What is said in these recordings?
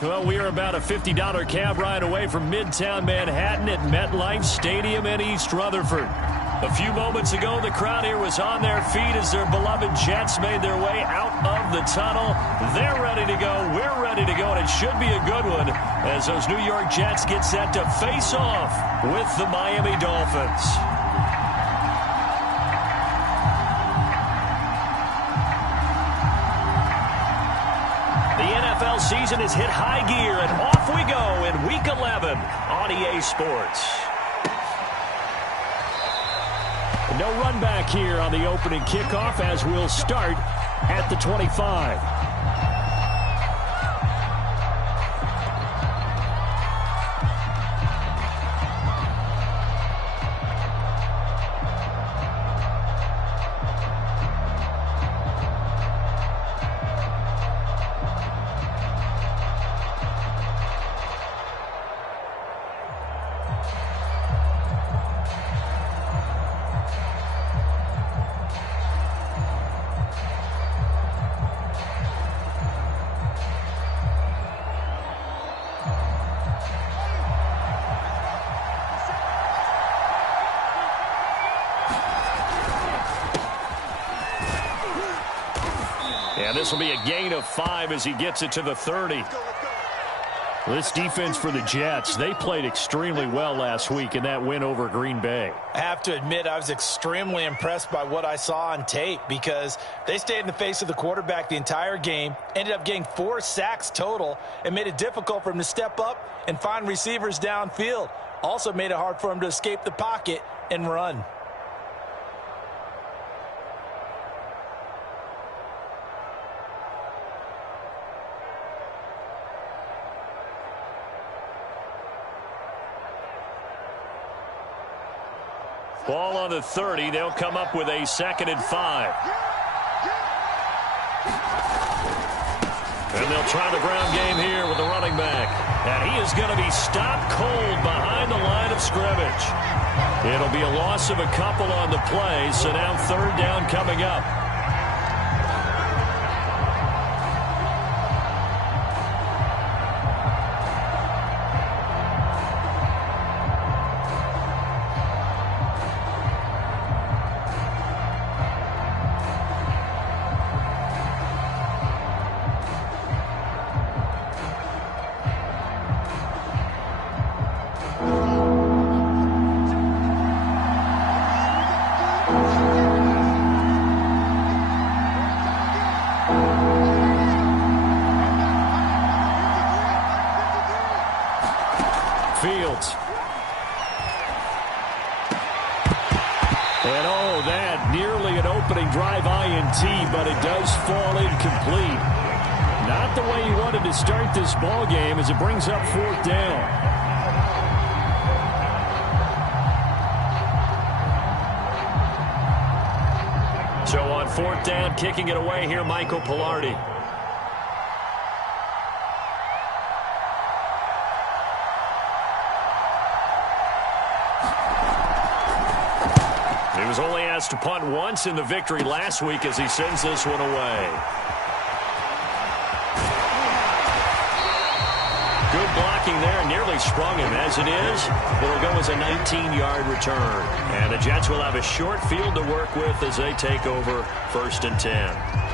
Well, we are about a $50 cab ride away from Midtown Manhattan at MetLife Stadium in East Rutherford. A few moments ago, the crowd here was on their feet as their beloved Jets made their way out of the tunnel. They're ready to go. We're ready to go, and it should be a good one as those New York Jets get set to face off with the Miami Dolphins. NFL season has hit high gear, and off we go in Week 11 on EA Sports. No run back here on the opening kickoff as we'll start at the 25. And this will be a gain of 5 as he gets it to the 30. This defense for the Jets, they played extremely well last week in that win over Green Bay. I have to admit, I was extremely impressed by what I saw on tape because they stayed in the face of the quarterback the entire game, ended up getting 4 sacks total, and made it difficult for him to step up and find receivers downfield. Also made it hard for him to escape the pocket and run. Ball on the 30. They'll come up with a 2nd and 5. And they'll try the ground game here with the running back. And he is going to be stopped cold behind the line of scrimmage. It'll be a loss of a couple on the play, so now 3rd down coming up. Fields. And oh, that nearly an opening drive INT, but it does fall incomplete. Not the way you wanted to start this ball game as it brings up 4th down. So on 4th down, kicking it away here, Michael Pilardi. He was only asked to punt once in the victory last week as he sends this one away. Good blocking there, nearly sprung him. As it is, it'll go as a 19-yard return. And the Jets will have a short field to work with as they take over 1st and 10.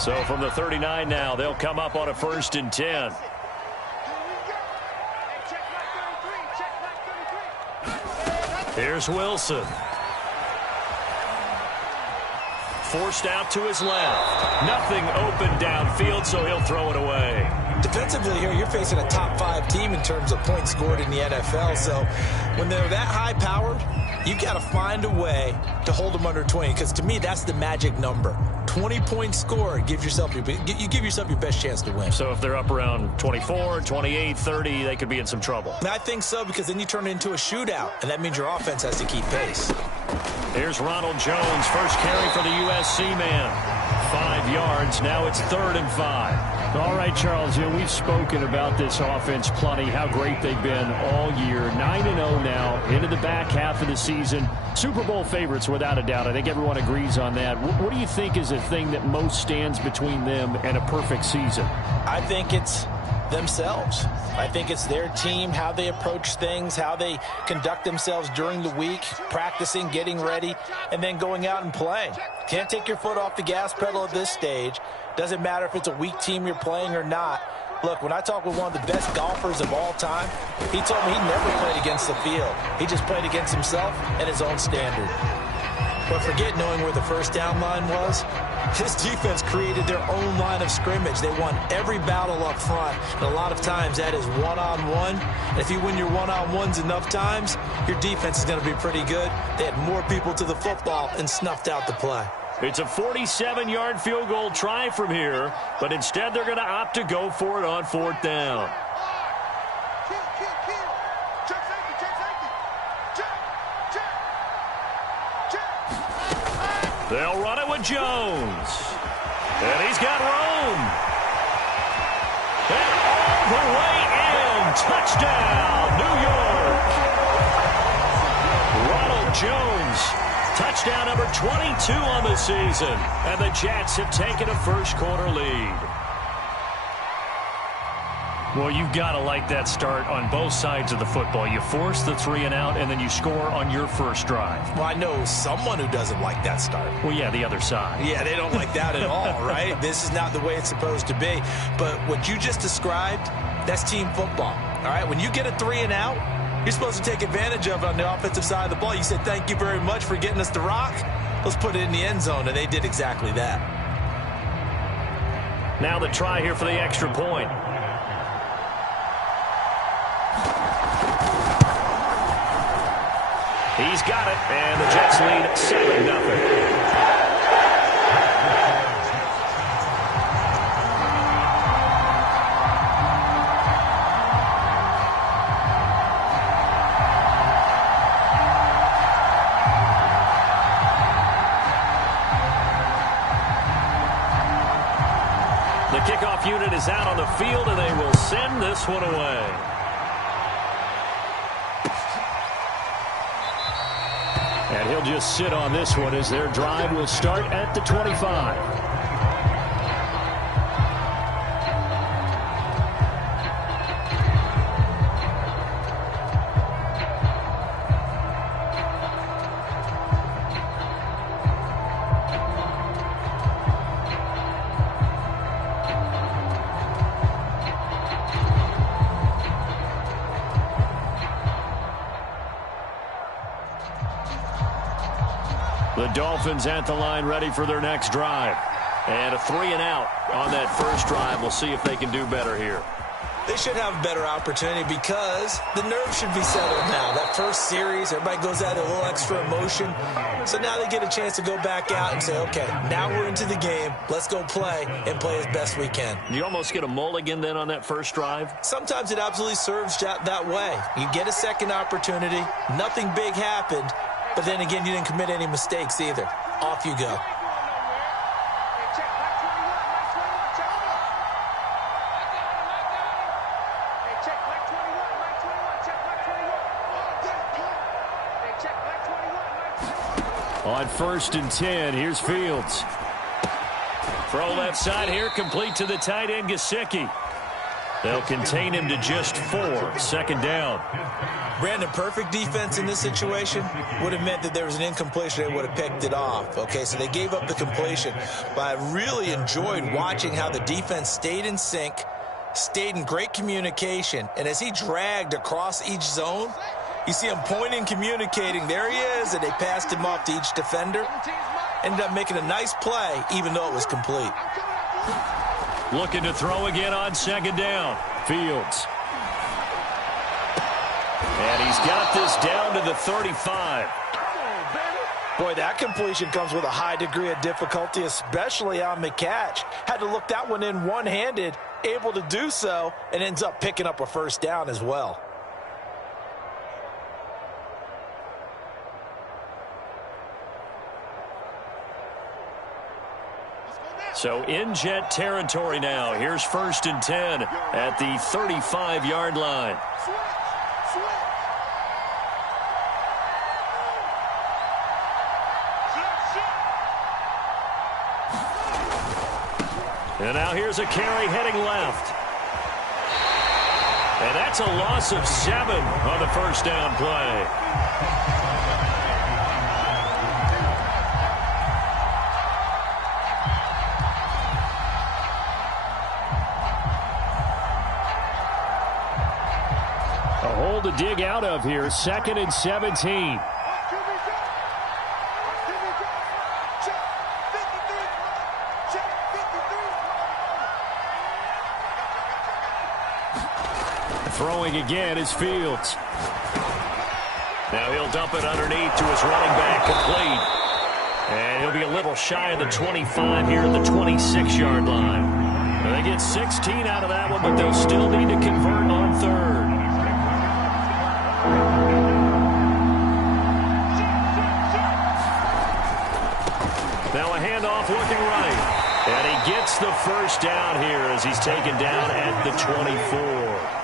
So from the 39 now, they'll come up on a 1st and 10. Here's Wilson. Forced out to his left. Nothing open downfield, so he'll throw it away. Defensively here, you're facing a top 5 team in terms of points scored in the NFL. So when they're that high-powered, you've got to find a way to hold them under 20, because to me, that's the magic number. 20 points scored, you give yourself your best chance to win. So if they're up around 24, 28, 30, they could be in some trouble. I think so, because then you turn it into a shootout, and that means your offense has to keep pace. Here's Ronald Jones, first carry for the USC man. 5 yards. Now it's 3rd and 5. All right, Charles, we've spoken about this offense plenty, how great they've been all year. 9-0 now, into the back half of the season. Super Bowl favorites, without a doubt. I think everyone agrees on that. What do you think is the thing that most stands between them and a perfect season? I think it's themselves. I think it's their team, how they approach things, how they conduct themselves during the week, practicing, getting ready, and then going out and playing. Can't take your foot off the gas pedal at this stage. Doesn't matter if it's a weak team you're playing or not. Look, when I talk with one of the best golfers of all time, he told me he never played against the field. He just played against himself and his own standard. But forget knowing where the first down line was. His defense created their own line of scrimmage. They won every battle up front. And a lot of times that is one-on-one. And if you win your one-on-ones enough times, your defense is going to be pretty good. They had more people to the football and snuffed out the play. It's a 47-yard field goal try from here, but instead they're going to opt to go for it on 4th down. They'll run it with Jones. And he's got room. And all the way in. Touchdown, New York. Ronald Jones. Touchdown number 22 on the season. And the Jets have taken a first-quarter lead. Well, you've got to like that start on both sides of the football. You force the 3 and out, and then you score on your first drive. Well, I know someone who doesn't like that start. Well, yeah, the other side. Yeah, they don't like that at all, right? This is not the way it's supposed to be. But what you just described, that's team football, all right? When you get a 3 and out, you're supposed to take advantage of it on the offensive side of the ball. You said, thank you very much for getting us the rock. Let's put it in the end zone, and they did exactly that. Now the try here for the extra point. He's got it, and the Jets lead 7-0. The kickoff unit is out on the field, and they will send this one away. And he'll just sit on this one as their drive will start at the 25. The Dolphins at the line ready for their next drive. And a 3 and out on that first drive. We'll see if they can do better here. They should have a better opportunity because the nerves should be settled now. That first series, everybody goes out a little extra emotion. So now they get a chance to go back out and say, okay, now we're into the game. Let's go play and play as best we can. You almost get a mulligan then on that first drive? Sometimes it absolutely serves that way. You get a second opportunity. Nothing big happened. But then again, you didn't commit any mistakes either. Off you go. On 1st and 10, here's Fields. Throw left side here, complete to the tight end, Gesicki. They'll contain him to just 4. 2nd down. Brandon, perfect defense in this situation would have meant that there was an incompletion. They would have picked it off. Okay, so they gave up the completion. But I really enjoyed watching how the defense stayed in sync, stayed in great communication. And as he dragged across each zone, you see him pointing, communicating. There he is, and they passed him off to each defender. Ended up making a nice play, even though it was complete. Looking to throw again on 2nd down. Fields. And he's got this down to the 35. Boy, that completion comes with a high degree of difficulty, especially on the catch. Had to look that one in one-handed, able to do so, and ends up picking up a first down as well. So in Jet territory now. Here's 1st and 10 at the 35-yard line. And now here's a carry heading left. And that's a loss of 7 on the first down play. A hole to dig out of here. 2nd and 17. Throwing again is Fields. Now he'll dump it underneath to his running back, complete. And he'll be a little shy of the 25 here at the 26-yard line. And they get 16 out of that one, but they'll still need to convert on 3rd. Now a handoff looking right. And he gets the first down here as he's taken down at the 24.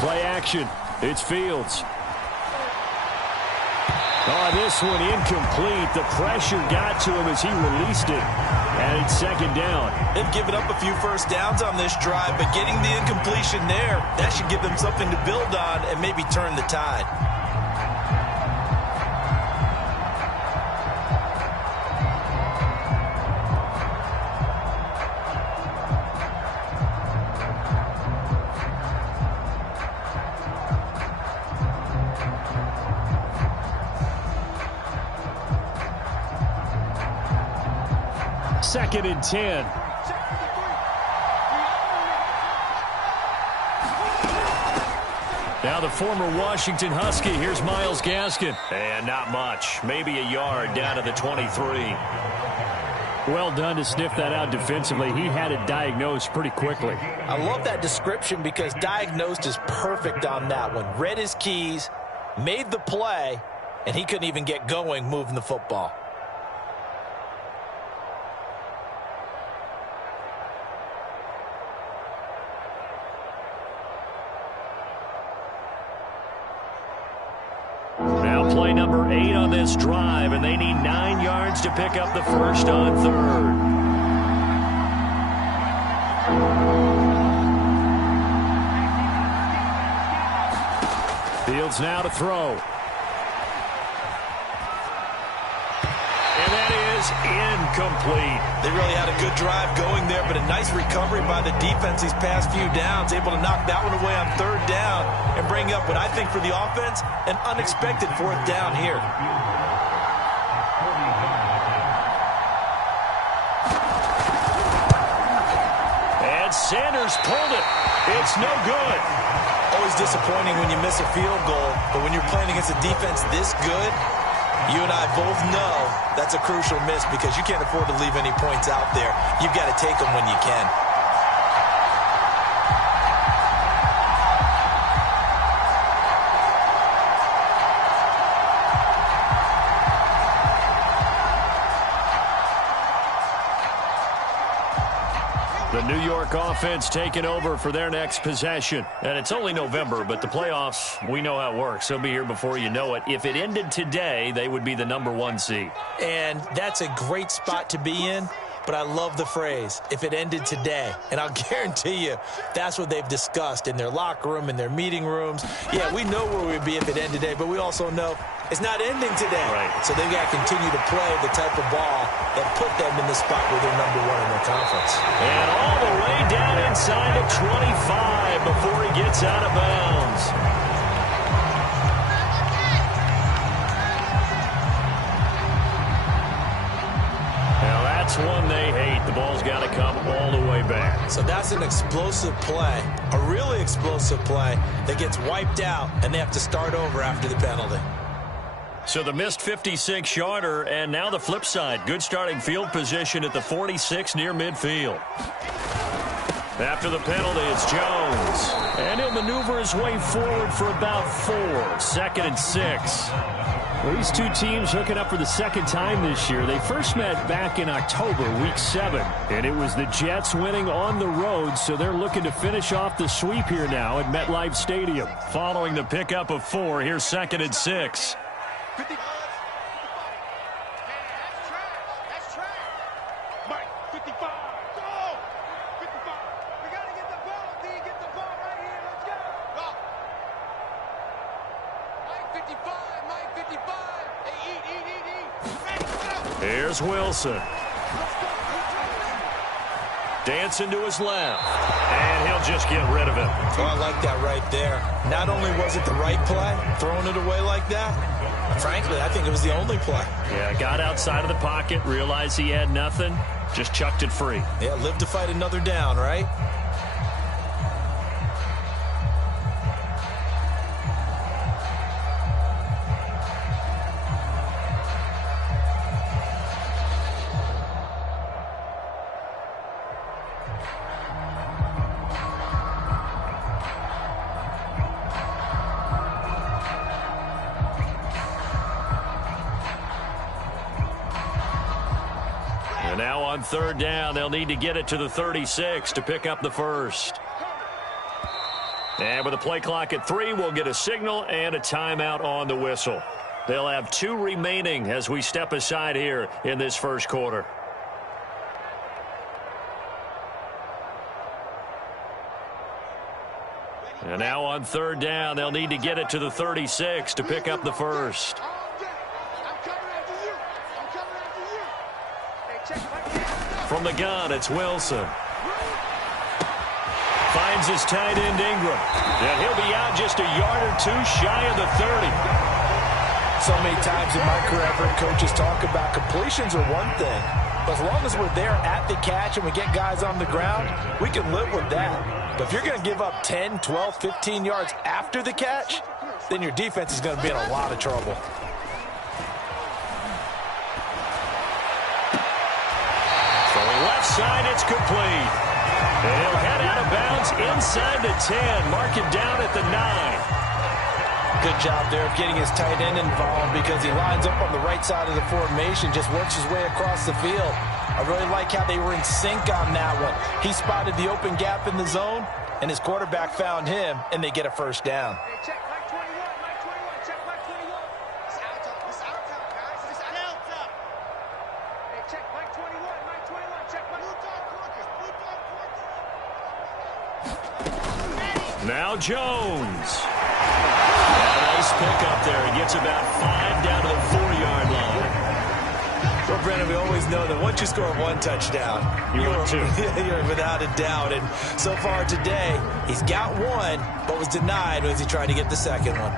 Play action. It's Fields. Oh, this one incomplete. The pressure got to him as he released it. And it's 2nd down. They've given up a few first downs on this drive, but getting the incompletion there, that should give them something to build on and maybe turn the tide. Second and 10. Now the former Washington Husky. Here's Myles Gaskin. And not much. Maybe a yard down to the 23. Well done to sniff that out defensively. He had it diagnosed pretty quickly. I love that description because diagnosed is perfect on that one. Read his keys, made the play, and he couldn't even get going moving the football. Play number 8 on this drive, and they need 9 yards to pick up the first on 3rd. Fields now to throw. And that is incomplete. They really had a good drive going there, but a nice recovery by the defense these past few downs, able to knock that one away on 3rd down and bring up what I think for the offense, an unexpected 4th down here. And Sanders pulled it. It's no good. Always disappointing when you miss a field goal, but when you're playing against a defense this good, you and I both know that's a crucial miss because you can't afford to leave any points out there. You've got to take them when you can. The New York offense taking over for their next possession. And it's only November, but the playoffs, we know how it works. They'll be here before you know it. If it ended today, they would be the number 1 seed. And that's a great spot to be in. But I love the phrase, if it ended today. And I'll guarantee you, that's what they've discussed in their locker room, in their meeting rooms. Yeah, we know where we'd be if it ended today, but we also know it's not ending today. Right. So they've got to continue to play the type of ball that put them in the spot where they're number 1 in their conference. And all the way down inside the 25 before he gets out of bounds. Now that's one they hate. The ball's got to come all the way back. So that's an explosive play, a really explosive play that gets wiped out, and they have to start over after the penalty. So the missed 56-yarder, and now the flip side. Good starting field position at the 46 near midfield. After the penalty, it's Jones. And he'll maneuver his way forward for about 4. 2nd and 6. Well, these two teams hooking up for the second time this year. They first met back in October, week 7. And it was the Jets winning on the road, so they're looking to finish off the sweep here now at MetLife Stadium. Following the pickup of 4, here's 2nd and 6. Here's Wilson. Dancing to his left. And he'll just get rid of it. Oh, I like that right there. Not only was it the right play, throwing it away like that, frankly, I think it was the only play. Yeah, got outside of the pocket, realized he had nothing, just chucked it free. Yeah, live to fight another down, right? Now on 3rd down, they'll need to get it to the 36 to pick up the first. And with the play clock at 3, we'll get a signal and a timeout on the whistle. They'll have 2 remaining as we step aside here in this first quarter. And now on 3rd down, they'll need to get it to the 36 to pick up the first. From the gun, it's Wilson. Finds his tight end, Ingram. And he'll be out just a yard or 2 shy of the 30. So many times in my career, I've heard coaches talk about completions are one thing. But as long as we're there at the catch and we get guys on the ground, we can live with that. But if you're going to give up 10, 12, 15 yards after the catch, then your defense is going to be in a lot of trouble. Left side, it's complete. And he'll head out of bounds inside the 10. Mark it down at the 9. Good job there of getting his tight end involved because he lines up on the right side of the formation, just works his way across the field. I really like how they were in sync on that one. He spotted the open gap in the zone, and his quarterback found him, and they get a first down. Now Jones. Nice pick up there. He gets about 5 down to the 4-yard line. Well, Brennan, we always know that once you score 1 touchdown, you're without a doubt. And so far today, he's got 1, but was denied as he tried to get the second one.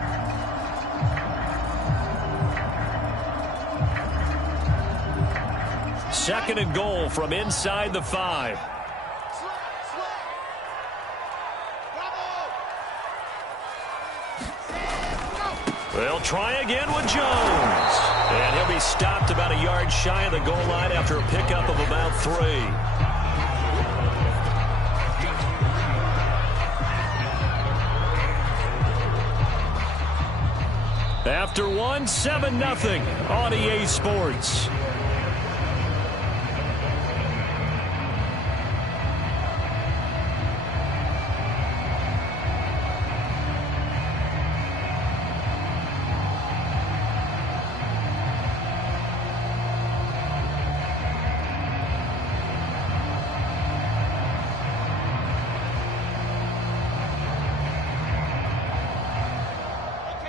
Second and goal from inside the 5. They'll try again with Jones. And he'll be stopped about a yard shy of the goal line after a pickup of about 3. After 1, 7-0 on EA Sports.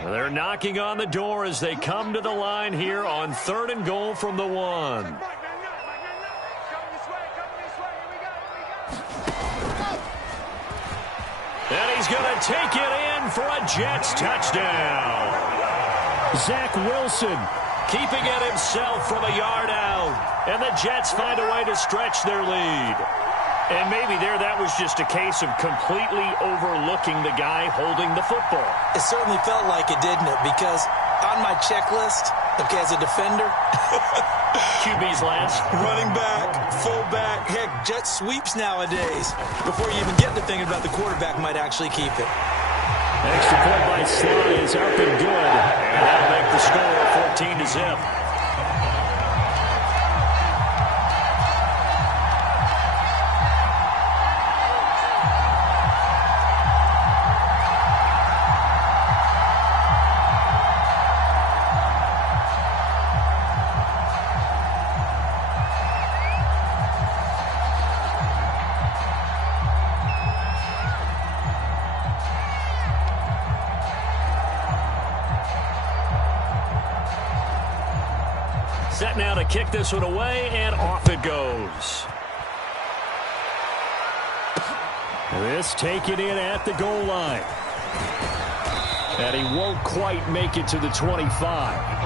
They're knocking on the door as they come to the line here on 3rd and goal from the 1. And he's going to take it in for a Jets touchdown. Zach Wilson keeping it himself from a yard out. And the Jets find a way to stretch their lead. And maybe that was just a case of completely overlooking the guy holding the football. It certainly felt like it, didn't it? Because on my checklist, okay, as a defender, QB's last. running back, fullback, heck, jet sweeps nowadays. Before you even get to thinking about the quarterback might actually keep it. Extra point by Sly is up and good. And that'll make the score 14-0. Set now to kick this one away, and off it goes. This taken in at the goal line. And he won't quite make it to the 25.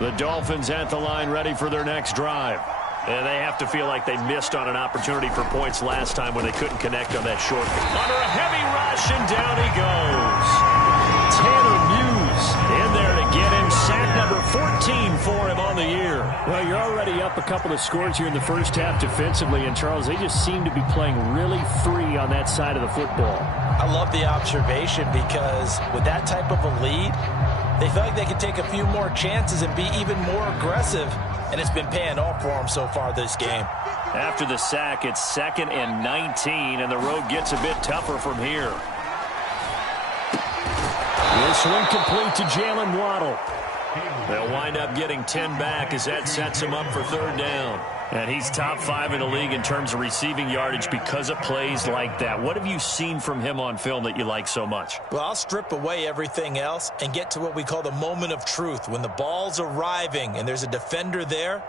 The Dolphins at the line, ready for their next drive. And they have to feel like they missed on an opportunity for points last time when they couldn't connect on that short. Under a heavy rush, and down he goes. Tanner Muse in there to get him. Sack number 14 for him on the year. Well, you're already up a couple of scores here in the first half defensively. And, Charles, they just seem to be playing really free on that side of the football. I love the observation because with that type of a lead, they feel like they can take a few more chances and be even more aggressive, and it's been paying off for them so far this game. After the sack, it's 2nd and 19, and the road gets a bit tougher from here. This one complete to Jalen Waddle. They'll wind up getting 10 back as that sets him up for 3rd down. And he's top 5 in the league in terms of receiving yardage because of plays like that. What have you seen from him on film that you like so much? Well, I'll strip away everything else and get to what we call the moment of truth. When the ball's arriving and there's a defender there,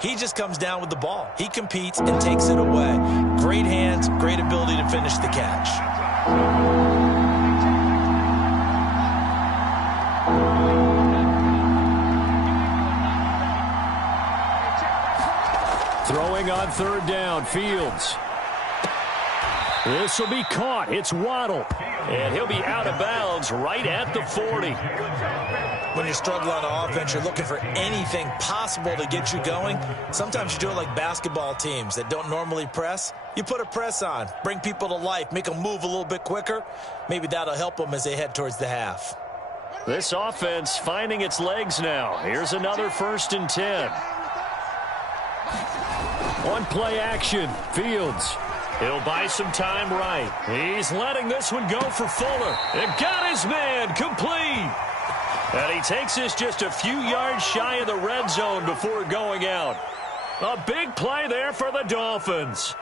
he just comes down with the ball. He competes and takes it away. Great hands, great ability to finish the catch. Throwing on 3rd down, Fields. This will be caught. It's Waddle. And he'll be out of bounds right at the 40. When you're struggling on offense, you're looking for anything possible to get you going. Sometimes you do it like basketball teams that don't normally press. You put a press on, bring people to life, make them move a little bit quicker. Maybe that'll help them as they head towards the half. This offense finding its legs now. Here's another 1st and 10. On play action, Fields. He'll buy some time right. He's letting this one go for Fuller. And got his man complete. And he takes this just a few yards shy of the red zone before going out. A big play there for the Dolphins.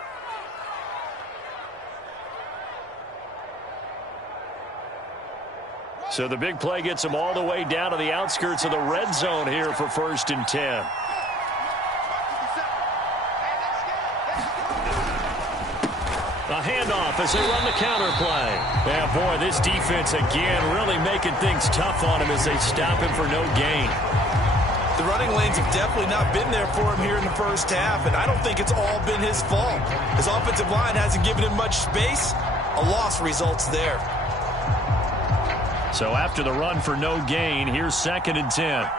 So the big play gets him all the way down to the outskirts of the red zone here for 1st and 10. A handoff as they run the counter play. Yeah, boy, this defense again really making things tough on him as they stop him for no gain. The running lanes have definitely not been there for him here in the first half, and I don't think it's all been his fault. His offensive line hasn't given him much space. A loss results there. So after the run for no gain, here's 2nd and 10.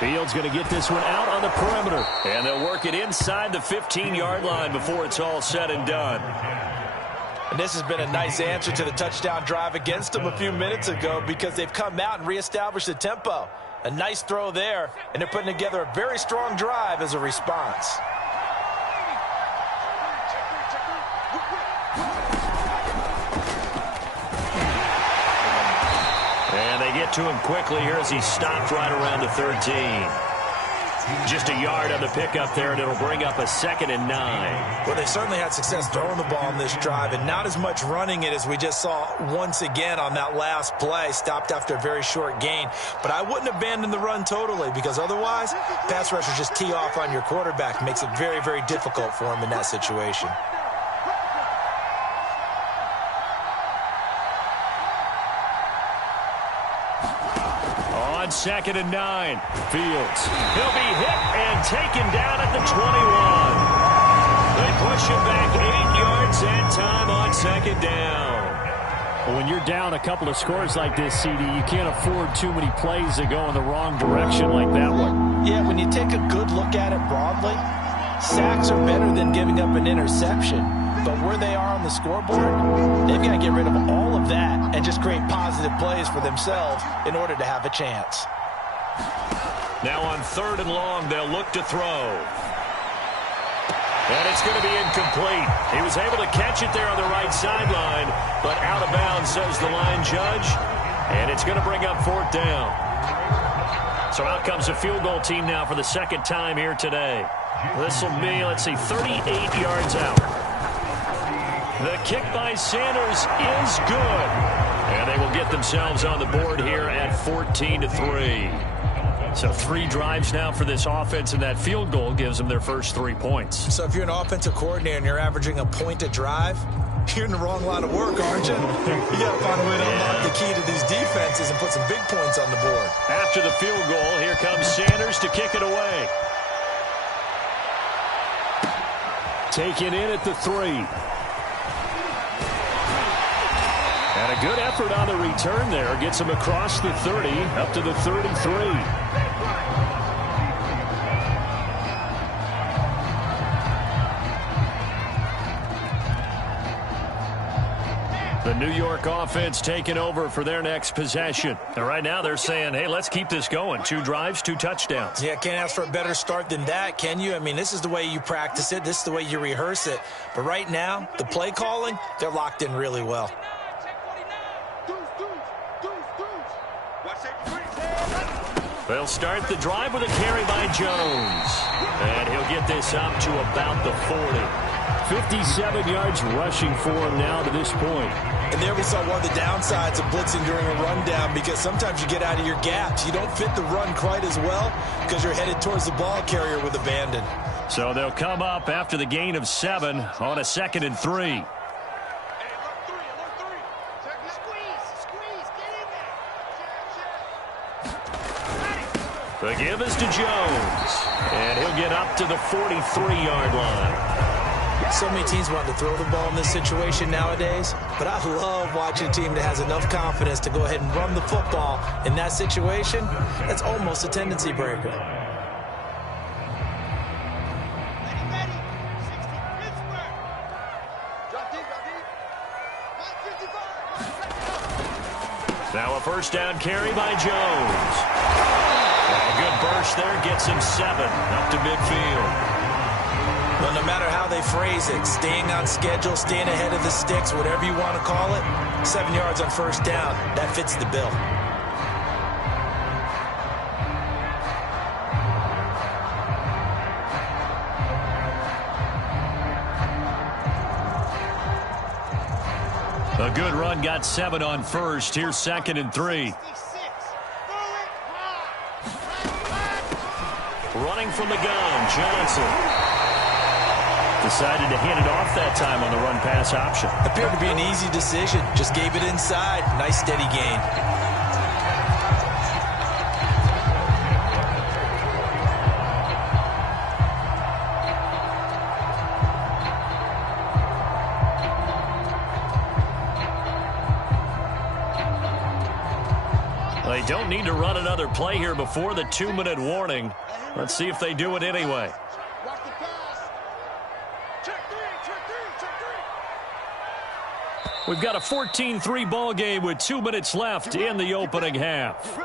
Fields going to get this one out on the perimeter. And they'll work it inside the 15-yard line before it's all said and done. And this has been a nice answer to the touchdown drive against them a few minutes ago because they've come out and reestablished the tempo. A nice throw there, and they're putting together a very strong drive as a response. And they get to him quickly here as he stopped right around the 13. Just a yard on the pickup there, and it'll bring up a 2nd and 9. Well, they certainly had success throwing the ball on this drive, and not as much running it as we just saw once again on that last play. Stopped after a very short gain. But I wouldn't abandon the run totally, because otherwise, pass rushers just tee off on your quarterback. Makes it very, very difficult for him in that situation. On 2nd and 9, Fields. He'll be hit and taken down at the 21. They push him back 8 yards that time on 2nd down. Well, when you're down a couple of scores like this, CD, you can't afford too many plays that go in the wrong direction like that one. Yeah, when you take a good look at it broadly, sacks are better than giving up an interception. But where they are on the scoreboard, they've got to get rid of all of that and just create positive plays for themselves in order to have a chance. Now on 3rd and long, they'll look to throw. And it's going to be incomplete. He was able to catch it there on the right sideline, but out of bounds, says the line judge. And it's going to bring up 4th down. So out comes a field goal team now for the 2nd time here today. This will be, 38 yards out. The kick by Sanders is good. And they will get themselves on the board here at 14-3. So 3 drives now for this offense, and that field goal gives them their first 3 points. So if you're an offensive coordinator and you're averaging a point a drive, you're in the wrong line of work, aren't you? You got to find a way to unlock the key to these defenses and put some big points on the board. After the field goal, here comes Sanders to kick it away. Taken in at the 3. And a good effort on the return there. Gets him across the 30, up to the 33. The New York offense taking over for their next possession. And right now they're saying, hey, let's keep this going. 2 drives, 2 touchdowns. Yeah, can't ask for a better start than that, can you? I mean, this is the way you practice it. This is the way you rehearse it. But right now, the play calling, they're locked in really well. They'll start the drive with a carry by Jones. And he'll get this up to about the 40. 57 yards rushing for him now to this point. And there we saw one of the downsides of blitzing during a rundown, because sometimes you get out of your gaps. You don't fit the run quite as well because you're headed towards the ball carrier with abandon. So they'll come up after the gain of 7 on a 2nd and 3. The give is to Jones, and he'll get up to the 43-yard line. So many teams want to throw the ball in this situation nowadays, but I love watching a team that has enough confidence to go ahead and run the football in that situation. That's almost a tendency breaker. Now a 1st down carry by Jones. A good burst there, gets him 7 up to midfield. Well, no matter how they phrase it, staying on schedule, staying ahead of the sticks, whatever you want to call it, 7 yards on 1st down, that fits the bill. A good run, got 7 on 1st. Here's 2nd and 3. Running from the gun, Johnson. Decided to hand it off that time on the run-pass option. Appeared to be an easy decision. Just gave it inside. Nice, steady gain. They don't need to run another play here before the 2-minute warning. Let's see if they do it anyway. We've got a 14-3 ball game with 2 minutes left in the opening half.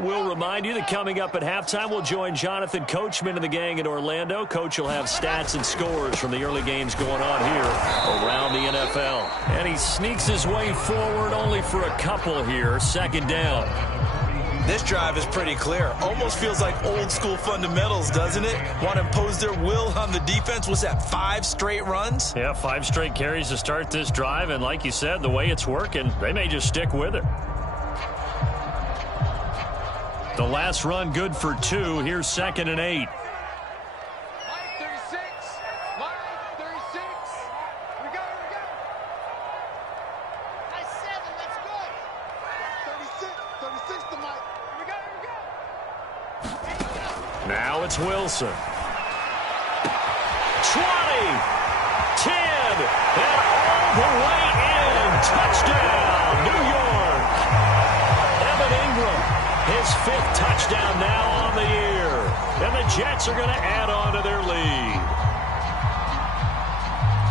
And we'll remind you that coming up at halftime, we'll join Jonathan Coachman and the gang in Orlando. Coach will have stats and scores from the early games going on here around the NFL. And he sneaks his way forward only for a couple here. Second down. This drive is pretty clear. Almost feels like old school fundamentals, doesn't it? Want to impose their will on the defense. Was that 5 straight runs? Yeah, 5 straight carries to start this drive. And like you said, the way it's working, they may just stick with it. The last run good for 2. Here's 2nd and 8. Now it's Wilson. 20, 10, and all the way in. Touchdown, New York. Evan Ingram, his 5th touchdown now on the year. And the Jets are going to add on to their lead.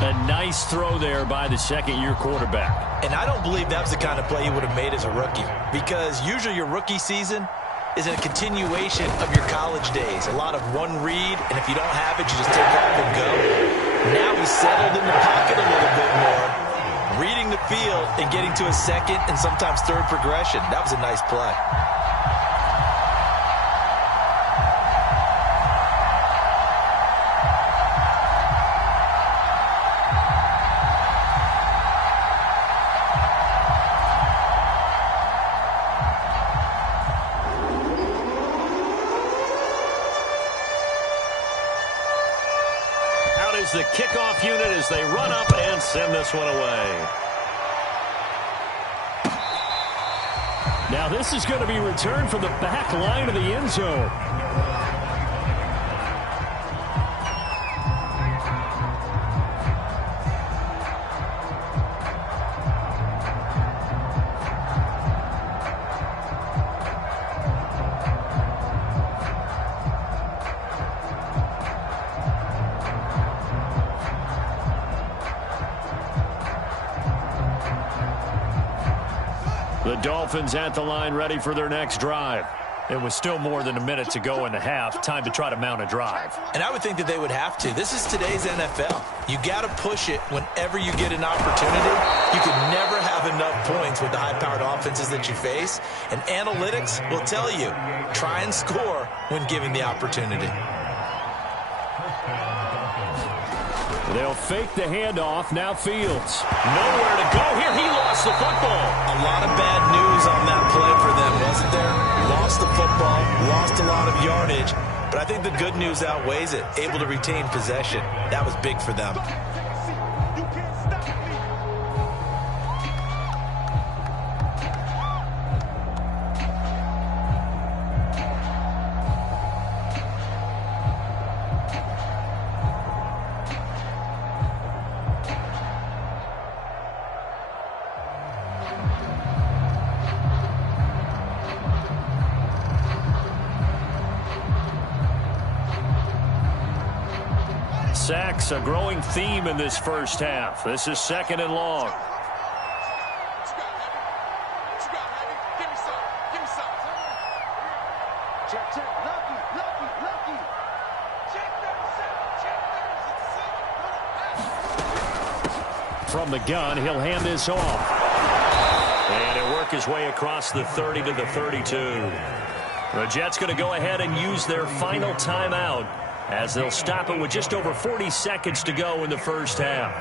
A nice throw there by the second-year quarterback. And I don't believe that was the kind of play he would have made as a rookie, because usually your rookie season is a continuation of your college days. A lot of one read, and if you don't have it, you just take off and go. Now he's settled in the pocket a little bit more, reading the field and getting to a second and sometimes third progression. That was a nice play. The kickoff unit as they run up and send this one away. Now this is going to be returned from the back line of the end zone. The Dolphins at the line, ready for their next drive. It was still more than a minute to go in the half. Time to try to mount a drive. And I would think that they would have to. This is today's NFL. You got to push it whenever you get an opportunity. You can never have enough points with the high-powered offenses that you face. And analytics will tell you, try and score when given the opportunity. They'll fake the handoff. Now Fields. Nowhere to go here. He lost the football. A lot of bad news on that play for them, wasn't there? Lost the football, lost a lot of yardage. But I think the good news outweighs it. Able to retain possession. That was big for them. Sacks, a growing theme in this first half. This is 2nd and long. From the gun, he'll hand this off. And he'll work his way across the 30 to the 32. The Jets going to go ahead and use their final timeout, as they'll stop it with just over 40 seconds to go in the first half.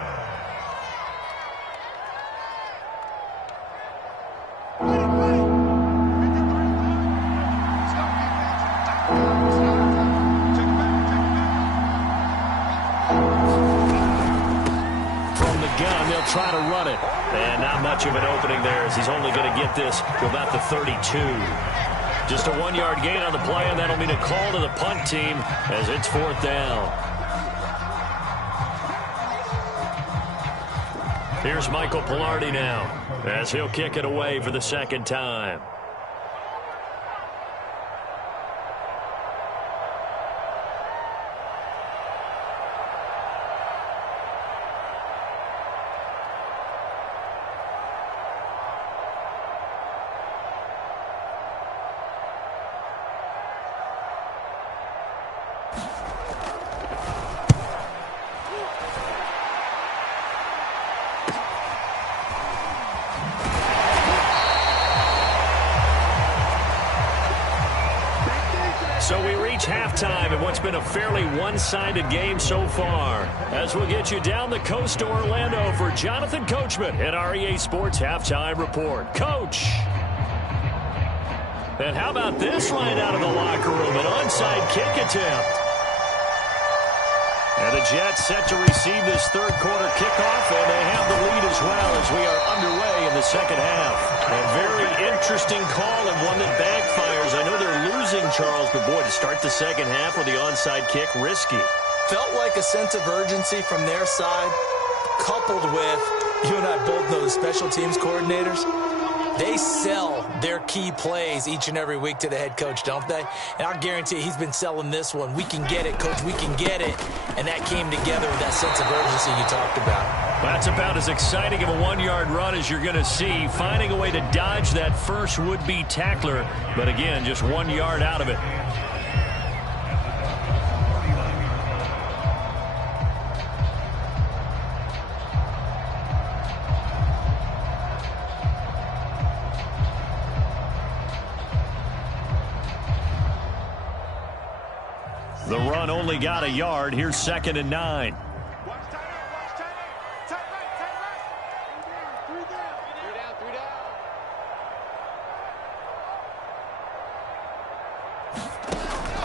From the gun, they'll try to run it. And not much of an opening there, as he's only going to get this to about the 32. Just a 1-yard gain on the play, and that'll mean a call to the punt team as it's 4th down. Here's Michael Pilardi now, as he'll kick it away for the 2nd time. it's been a fairly one-sided game so far. As we'll get you down the coast to Orlando for Jonathan Coachman at our EA Sports Halftime Report. Coach! And how about this right out of the locker room? An onside kick attempt. And the Jets set to receive this third quarter kickoff, and they have the lead as well as we are underway in the second half. A very interesting call and one that backfires. I know they're losing, Charles, but boy, to start the second half with the onside kick, risky. Felt like a sense of urgency from their side, coupled with, you and I both know the special teams coordinators. They sell their key plays each and every week to the head coach, don't they? And I guarantee he's been selling this one. We can get it, coach, we can get it. And that came together with that sense of urgency you talked about. That's about as exciting of a one-yard run as you're going to see. Finding a way to dodge that first would-be tackler. But again, just 1 yard out of it. The run only got a yard. Here's 2nd and 9.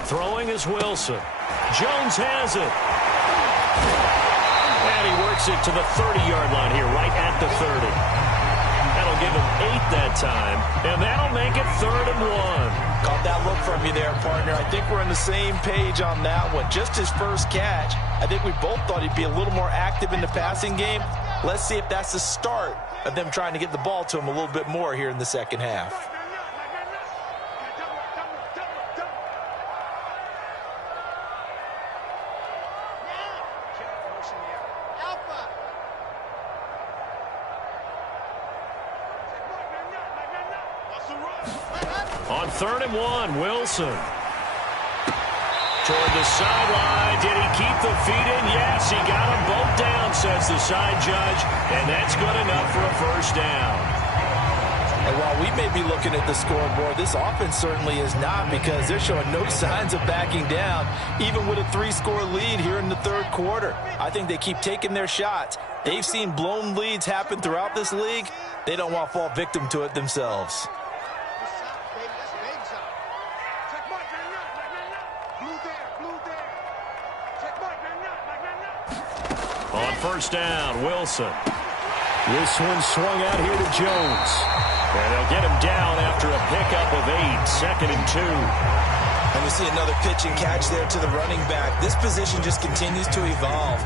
Throwing is Wilson. Jones has it. And he works it to the 30-yard line here, right at the 30. That'll give him 8 that time, and that'll make it 3rd and 1. Caught that look from you there, partner. I think we're on the same page on that one. Just his first catch. I think we both thought he'd be a little more active in the passing game. Let's see if that's the start of them trying to get the ball to him a little bit more here in the second half. On 3rd and 1, Wilson. Toward the sideline. Did he keep the feet in? Yes, he got them both down, says the side judge. And that's good enough for a first down. And while we may be looking at the scoreboard, this offense certainly is not, because they're showing no signs of backing down, even with a 3-score lead here in the third quarter. I think they keep taking their shots. They've seen blown leads happen throughout this league. They don't want to fall victim to it themselves. On first down, Wilson. This one swung out here to Jones. And they'll get him down after a pickup of 8, 2nd and 2. And we see another pitch and catch there to the running back. This position just continues to evolve.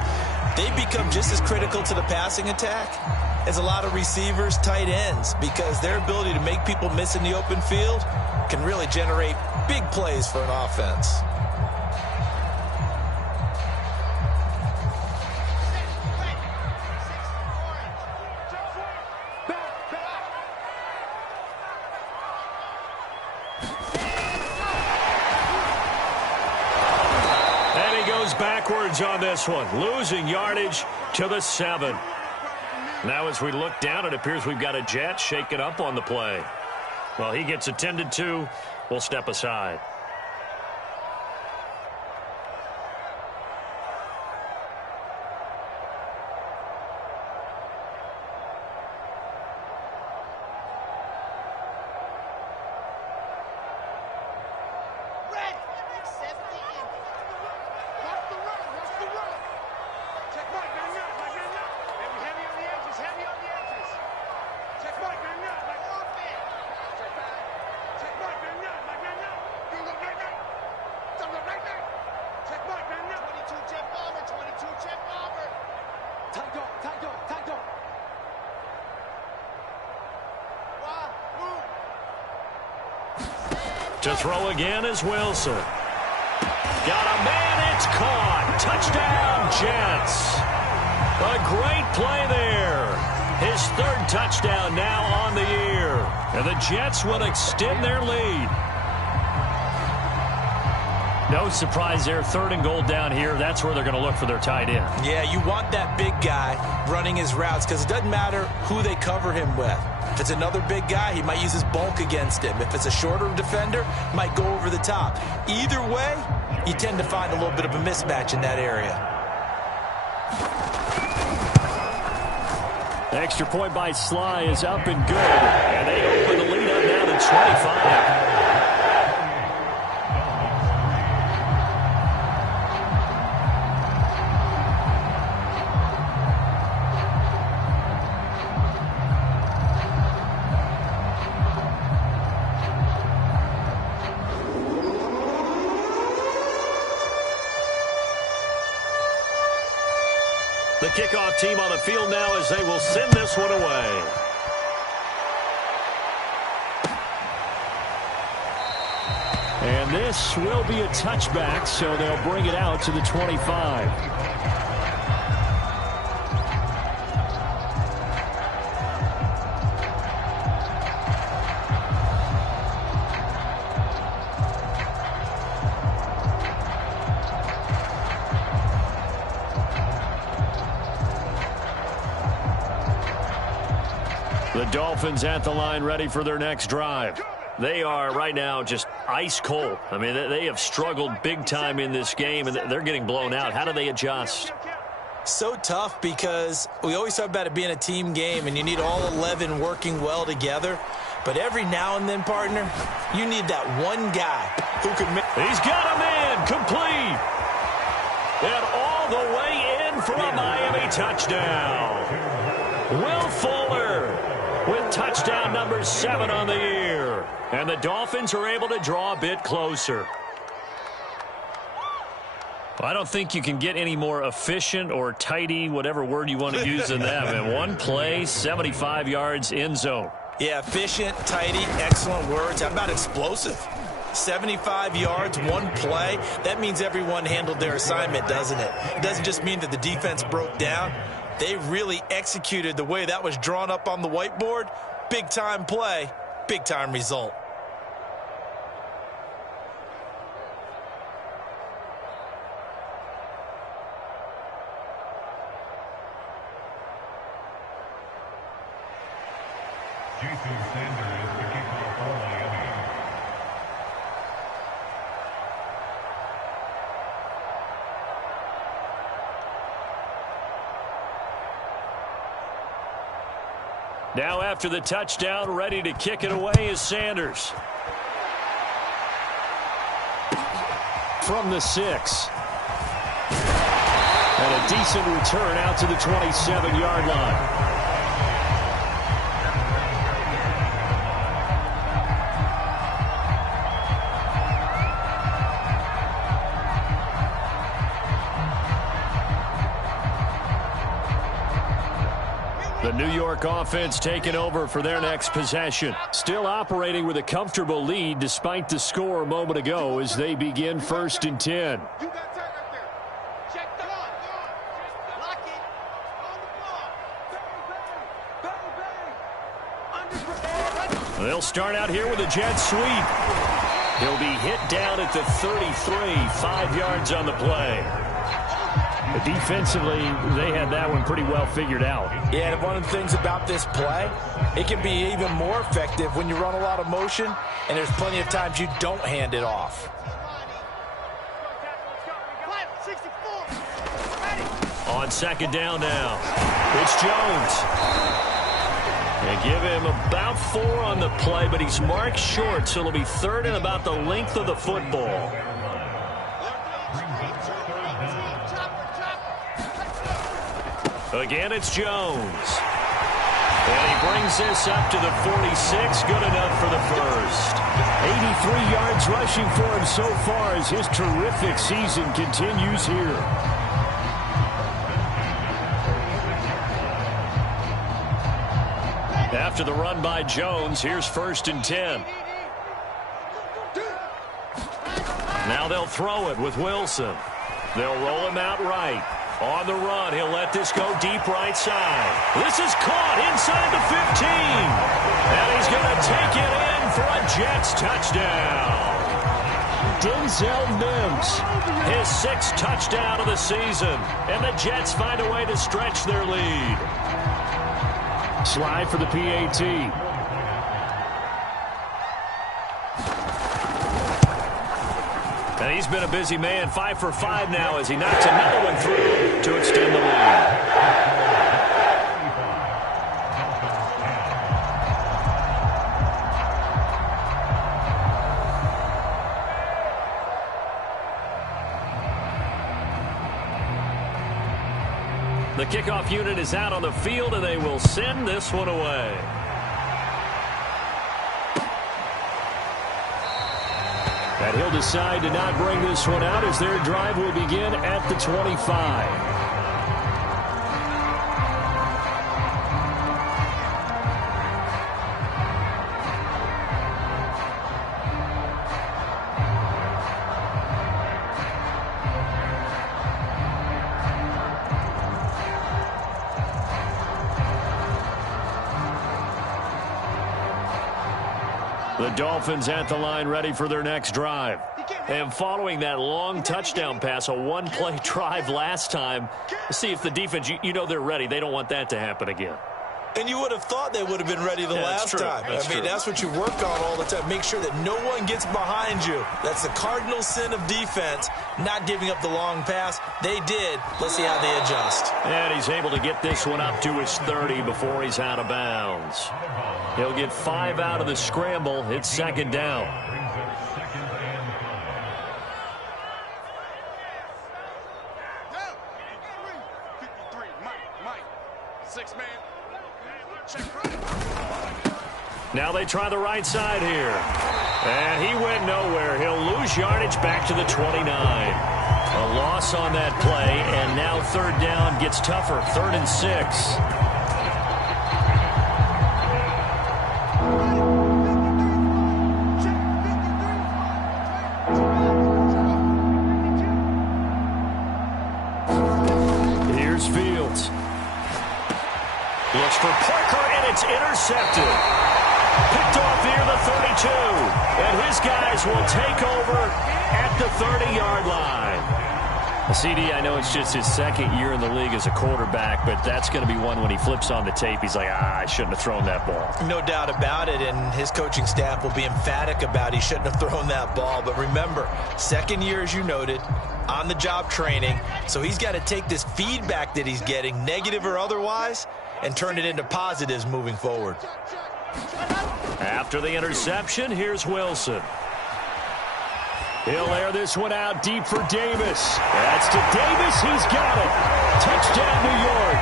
They become just as critical to the passing attack as a lot of receivers, tight ends, because their ability to make people miss in the open field can really generate big plays for an offense. Backwards on this one, losing yardage to the 7. Now as we look down, it appears we've got a Jet shaken up on the play. Well, he gets attended to. We'll step aside. To throw again is Wilson. Got a man, it's caught. Touchdown, Jets. A great play there. His 3rd touchdown now on the year. And the Jets will extend their lead. No surprise there. 3rd and goal down here. That's where they're going to look for their tight end. Yeah, you want that big guy running his routes because it doesn't matter who they cover him with. If it's another big guy, he might use his bulk against him. If it's a shorter defender, might go over the top. Either way, you tend to find a little bit of a mismatch in that area. Extra point by Sly is up and good. And they open the lead up now to 25. The kickoff team on the field now as they will send this one away. And this will be a touchback, so they'll bring it out to the 25. The Dolphins at the line ready for their next drive. They are right now just ice cold. I mean, they have struggled big time in this game, and they're getting blown out. How do they adjust? So tough because we always talk about it being a team game, and you need all 11 working well together. But every now and then, partner, you need that one guy who can make. He's got a man complete. And all the way in for a Miami touchdown. Will Fuller with touchdown number 7 on the year. And the Dolphins are able to draw a bit closer. I don't think you can get any more efficient or tidy, whatever word you want to use in that. And one play, 75 yards, end zone. Yeah, efficient, tidy, excellent words. How about explosive? 75 yards, one play. That means everyone handled their assignment, doesn't it? It doesn't just mean that the defense broke down. They really executed the way that was drawn up on the whiteboard. Big-time play, big-time result. Now after the touchdown, ready to kick it away is Sanders. From the 6. And a decent return out to the 27-yard line. The New York offense taking over for their next possession. Still operating with a comfortable lead despite the score a moment ago as they begin 1st and 10. They'll start out here with a jet sweep. He'll be hit down at the 33, 5 yards on the play. But defensively, they had that one pretty well figured out. Yeah, and one of the things about this play, it can be even more effective when you run a lot of motion, and there's plenty of times you don't hand it off. On 2nd down now, it's Jones. They give him about 4 on the play, but he's marked short, so it'll be 3rd and about the length of the football. Again, it's Jones. And he brings this up to the 46. Good enough for the first. 83 yards rushing for him so far as his terrific season continues here. After the run by Jones, here's 1st and 10. Now they'll throw it with Wilson. They'll roll him out right. On the run, he'll let this go deep right side. This is caught inside the 15. And he's going to take it in for a Jets touchdown. Denzel Mims. His 6th touchdown of the season. And the Jets find a way to stretch their lead. Slide for the PAT. And he's been a busy man, 5 for 5 now as he knocks another one through to extend the lead. The kickoff unit is out on the field, and they will send this one away. And he'll decide to not bring this one out as their drive will begin at the 25. The Dolphins at the line ready for their next drive. And following that long touchdown pass, a one-play drive last time, see if the defense, you know they're ready. They don't want that to happen again. And you would have thought they would have been ready the last time. I mean, that's what you work on all the time. Make sure that no one gets behind you. That's the cardinal sin of defense, not giving up the long pass. They did. Let's see how they adjust. And he's able to get this one up to his 30 before he's out of bounds. He'll get 5 out of the scramble. It's 2nd down. Now they try the right side here. And he went nowhere. He'll lose yardage back to the 29. A loss on that play, and now 3rd down gets tougher. 3rd and 6. Here's Fields. Looks for Parker, and it's intercepted. Picked off near the 32. And his guys will take over at the 30-yard line. CD, I know it's just his 2nd year in the league as a quarterback, but that's going to be one when he flips on the tape. He's like, I shouldn't have thrown that ball. No doubt about it, and his coaching staff will be emphatic about he shouldn't have thrown that ball. But remember, 2nd year, as you noted, on-the-job training. So he's got to take this feedback that he's getting, negative or otherwise, and turn it into positives moving forward. After the interception, here's Wilson. He'll air this one out deep for Davis. That's to Davis. He's got it. Touchdown, New York.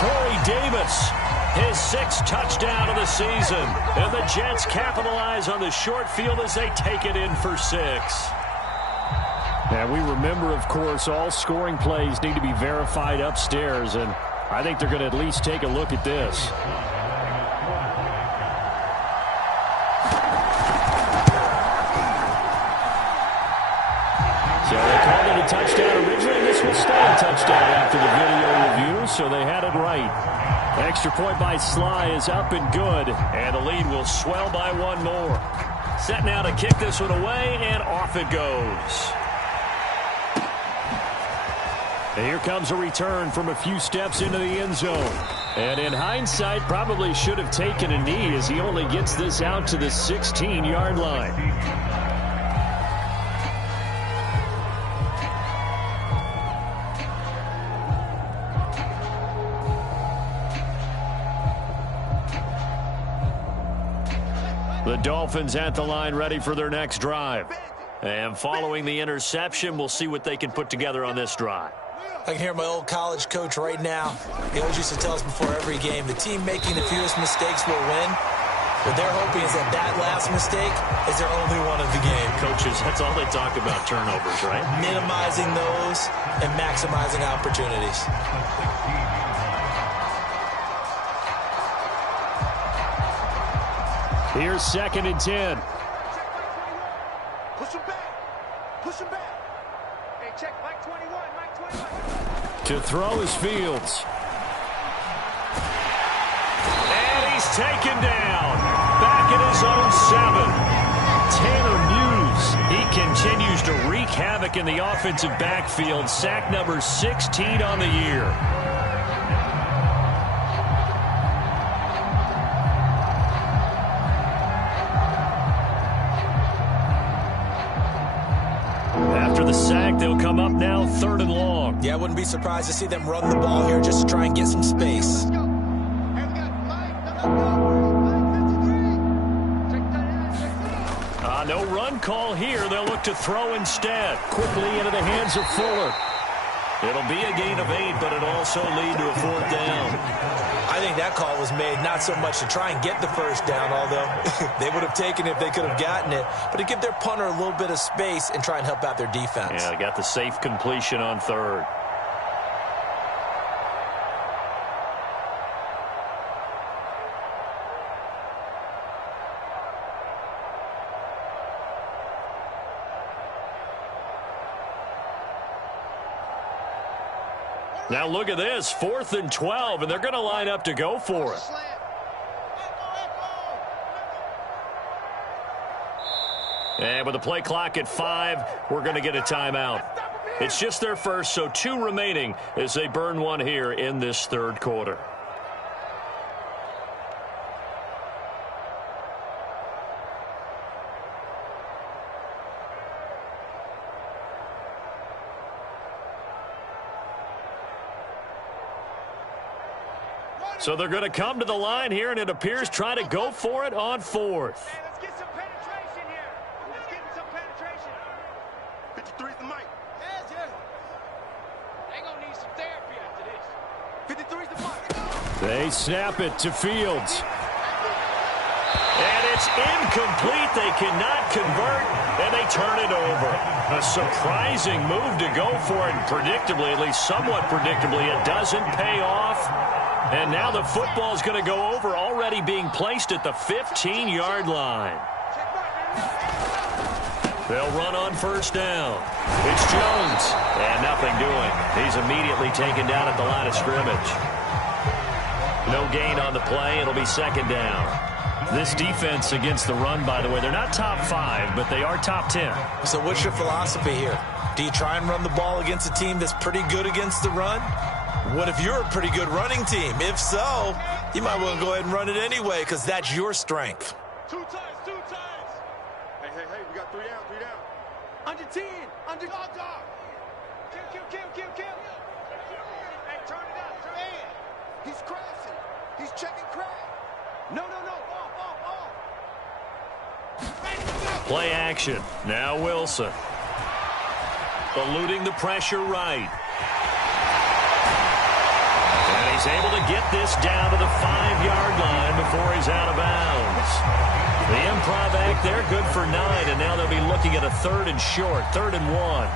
Corey Davis, his 6th touchdown of the season. And the Jets capitalize on the short field as they take it in for 6. And we remember, of course, all scoring plays need to be verified upstairs, and I think they're going to at least take a look at this. So they called it a touchdown originally. This will stay a touchdown after the video review, so they had it right. Extra point by Sly is up and good, and the lead will swell by 1 more. Set now to kick this one away, and off it goes. And here comes a return from a few steps into the end zone. And in hindsight, probably should have taken a knee as he only gets this out to the 16-yard line. The Dolphins at the line ready for their next drive. And following the interception, we'll see what they can put together on this drive. I can hear my old college coach right now. He always used to tell us before every game, the team making the fewest mistakes will win. What they're hoping is that last mistake is their only one of the game. Coaches, that's all they talk about, turnovers, right? Minimizing those and maximizing opportunities. Here's 2nd and 10. Push him back. Push him back. Hey, check Mike 21. Mike 21. To throw is Fields. And he's taken down. Back at his own 7. Taylor Muse moves. He continues to wreak havoc in the offensive backfield. Sack number 16 on the year. After the sack, they'll come up now 3rd and long. Yeah, I wouldn't be surprised to see them run the ball here just to try and get some space. No run call here. They'll look to throw instead. Quickly into the hands of Fuller. It'll be a gain of 8, but it'll also lead to a 4th down. I think that call was made not so much to try and get the 1st down, although they would have taken it if they could have gotten it, but to give their punter a little bit of space and try and help out their defense. Yeah, they got the safe completion on 3rd. Now look at this, 4th and 12, and they're going to line up to go for it. And with the play clock at 5, we're going to get a timeout. It's just their first, so 2 remaining as they burn one here in this 3rd quarter. So they're going to come to the line here, and it appears try to go for it on 4th. Hey, let's get some penetration here. Let's get some penetration. 53's the mic. Yes, yeah. They gonna need some therapy after this. 53's the mic. They snap it to Fields. And it's incomplete. They cannot convert, and they turn it over. A surprising move to go for it, and predictably, at least somewhat predictably, it doesn't pay off. And now the football is going to go over, already being placed at the 15-yard line. They'll run on 1st down. It's Jones. And nothing doing. He's immediately taken down at the line of scrimmage. No gain on the play. It'll be 2nd down. This defense against the run, by the way, they're not top 5, but they are top 10. So what's your philosophy here? Do you try and run the ball against a team that's pretty good against the run? What if you're a pretty good running team? If so, you might want to go ahead and run it anyway because that's your strength. 2 times, 2 times. Hey, we got 3 down, 3 down. Under 10, under dog. Kill. Hey, turn it up, turn it. He's crashing. He's checking crash. No. Play action. Now Wilson. Eluding the pressure right. And he's able to get this down to the 5-yard line before he's out of bounds. The improv act there, good for 9, and now they'll be looking at a 3rd and short, 3rd and 1.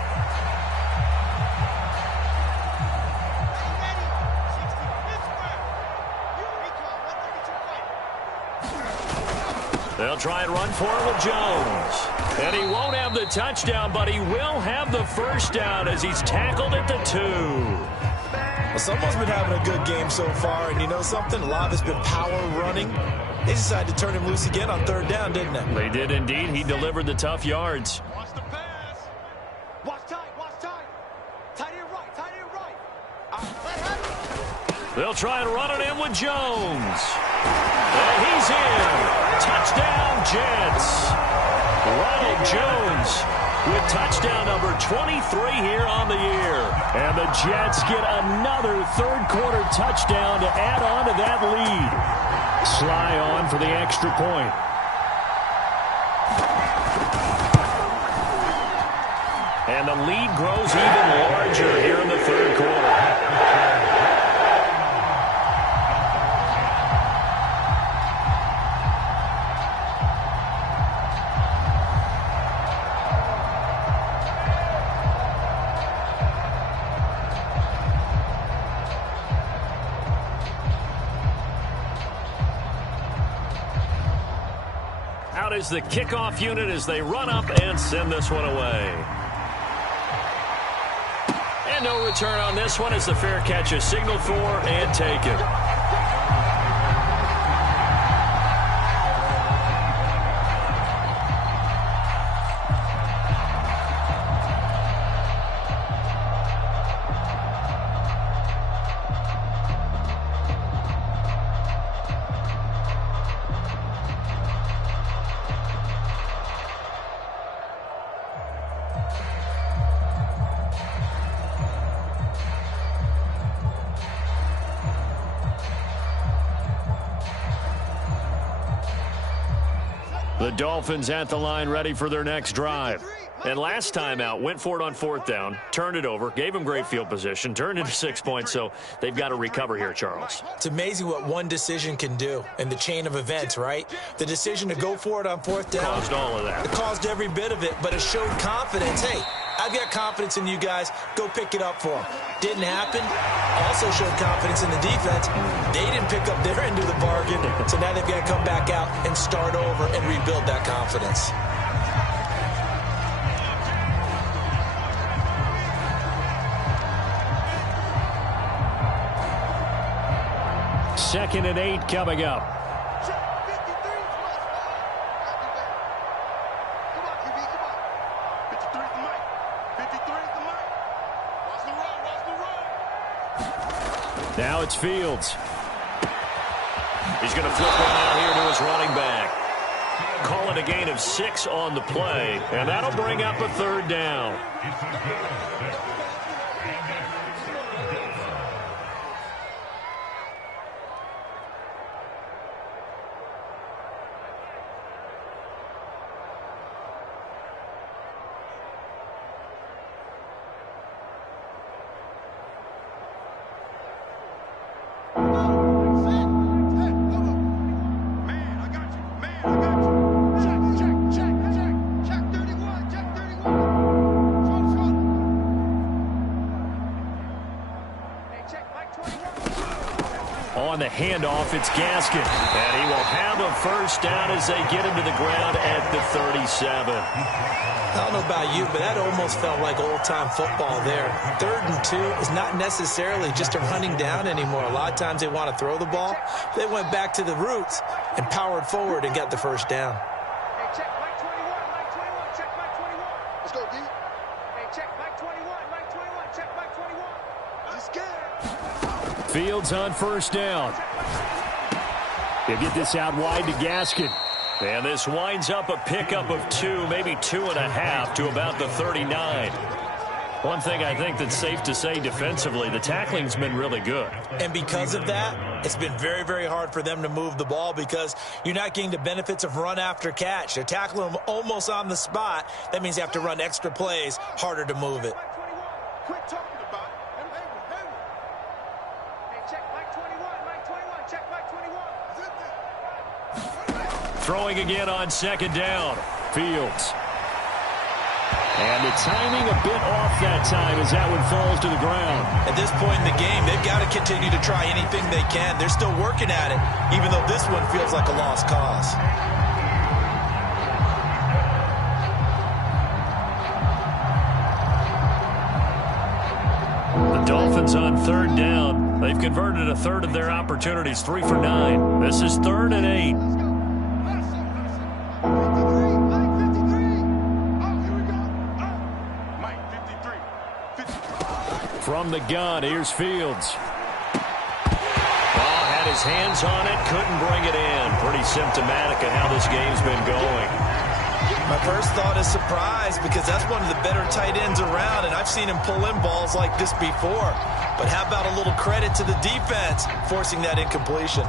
They'll try and run for it with Jones. And he won't have the touchdown, but he will have the 1st down as he's tackled at the 2. Well, someone's been having a good game so far, and you know something? A lot of it's been power running. They decided to turn him loose again on 3rd down, didn't they? They did indeed. He delivered the tough yards. Watch the pass. Watch tight. Tight end right. They'll try and run it in with Jones. And he's in. Touchdown, Jets. Ronald Jones with touchdown number 23 here on the year. And the Jets get another 3rd quarter touchdown to add on to that lead. Sly on for the extra point. And the lead grows even larger here in the 3rd quarter. Out is the kickoff unit as they run up and send this one away. And no return on this one as the fair catch is signaled for and taken. The Dolphins at the line ready for their next drive. And last time out, went for it on 4th down, turned it over, gave them great field position, turned into 6 points, so they've got to recover here, Charles. It's amazing what one decision can do in the chain of events, right? The decision to go for it on 4th down. Caused all of that. It caused every bit of it, but it showed confidence. Hey, I've got confidence in you guys. Go pick it up for them. Didn't happen. Also showed confidence in the defense. They didn't pick up their end of the bargain, so now they've got to come back out and start over and rebuild that confidence. 2nd and 8 coming up. Now it's Fields. He's going to flip one out here to his running back. Call it a gain of 6 on the play, and that'll bring up a 3rd down. On the handoff, it's Gaskin. And he will have a 1st down as they get him to the ground at the 37. I don't know about you, but that almost felt like old-time football there. 3rd and 2 is not necessarily just a running down anymore. A lot of times they want to throw the ball. They went back to the roots and powered forward and got the 1st down. Hey, check Mike 21, Mike 21, check Mike 21. Let's go, D. Hey, check Mike 21, Mike 21, check Mike 21. I'm scared. Fields on 1st down. He'll get this out wide to Gaskin. And this winds up a pickup of 2, maybe 2.5 to about the 39. One thing I think that's safe to say defensively, the tackling's been really good. And because of that, it's been very, very hard for them to move the ball because you're not getting the benefits of run after catch. They're tackling them almost on the spot. That means you have to run extra plays, harder to move it. Quit talking about it. Hey, check Mike 21, Mike 21, check Mike 21. Throwing again on 2nd down. Fields. And the timing a bit off that time as that one falls to the ground. At this point in the game, they've got to continue to try anything they can. They're still working at it, even though this one feels like a lost cause. The Dolphins on 3rd down. They've converted a 1/3 of their opportunities, 3 for 9. This is 3rd and 8. From the gun, here's Fields. Ball had his hands on it, couldn't bring it in. Pretty symptomatic of how this game's been going. My first thought is surprise because that's one of the better tight ends around, and I've seen him pull in balls like this before. But how about a little credit to the defense forcing that incompletion?